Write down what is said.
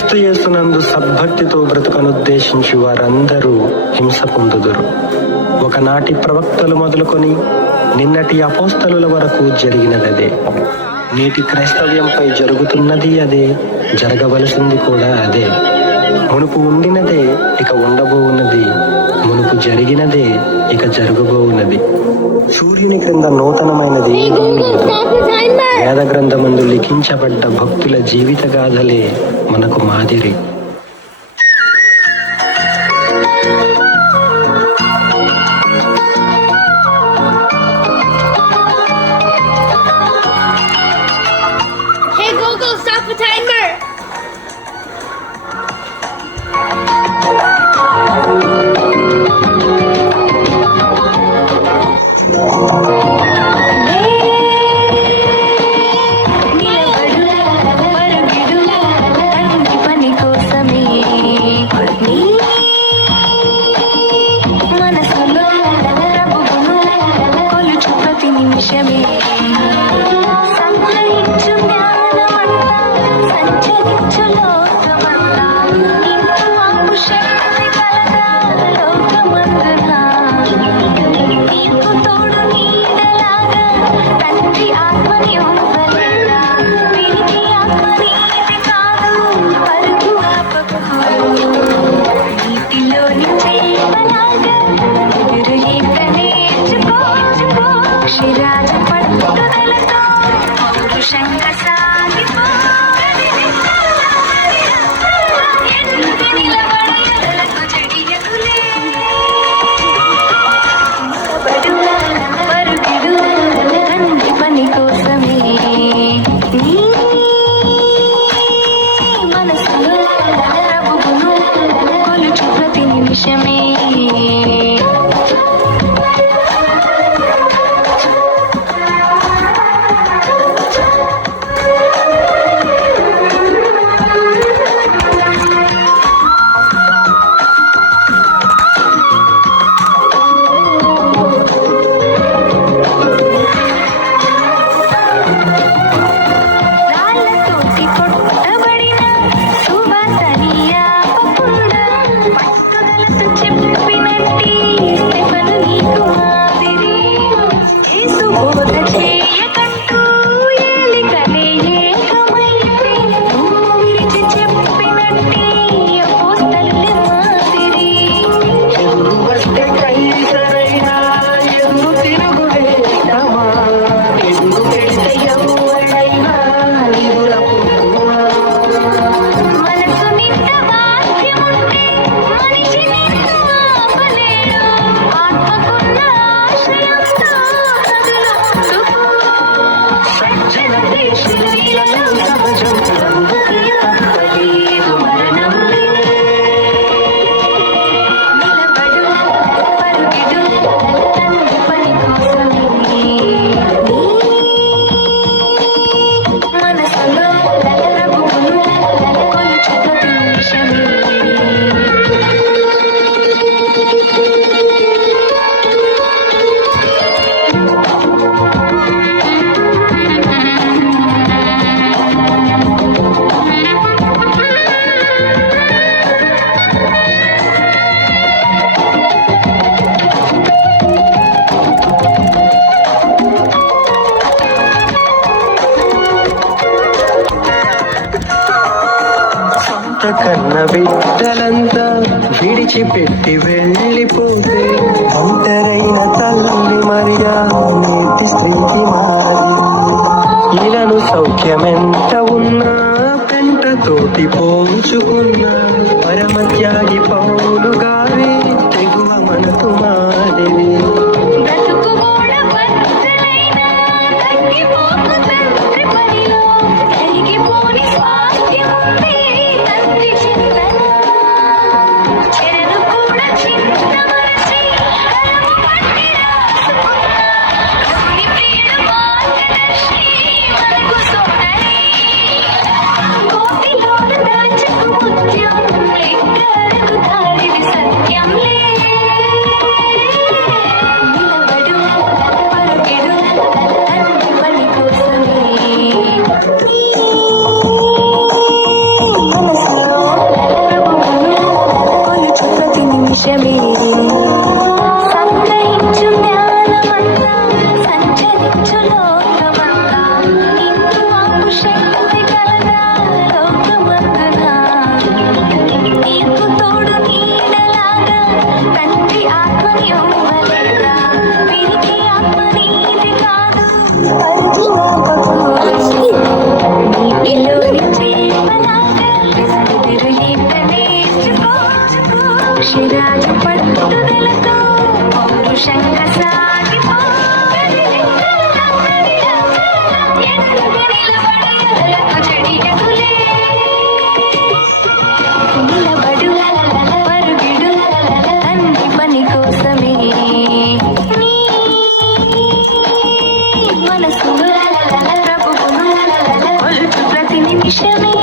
క్రీస్తు యేసునందు సద్భక్తితో బ్రతుకనుద్దేశించి వారందరూ హింస పొందుదురు. ఒకనాటి ప్రవక్తలు మొదలుకొని నిన్నటి అపోస్తలుల వరకు జరిగినదే. నేటి క్రైస్తవ్యంపై జరుగుతున్నది అదే, జరగవలసింది కూడా అదే. మునుపు ఉండినదే ఇక ఉండబోవున్నది, మునుపు జరిగినదే ఇక జరగబోవున్నది. సూర్యుని క్రింద నూతనమైనది ఏదీ లేదు. వేద గ్రంథమందు లిఖించబడ్డ భక్తుల జీవిత గాథలే మనకు మాదిరి. కన్న బిడ్డలంతా విడిచిపెట్టి వెళ్ళిపోతే ఒంటరైన తల్లి మరియా నేటి స్త్రీకి మారి ఇలను సౌఖ్యమెంత ఉన్నా పెంటతోటి పోల్చుకున్నా పరమత్యాగి పౌలు గారి తెగువ మనకు మాదిరి. Thank you. నిమిషమే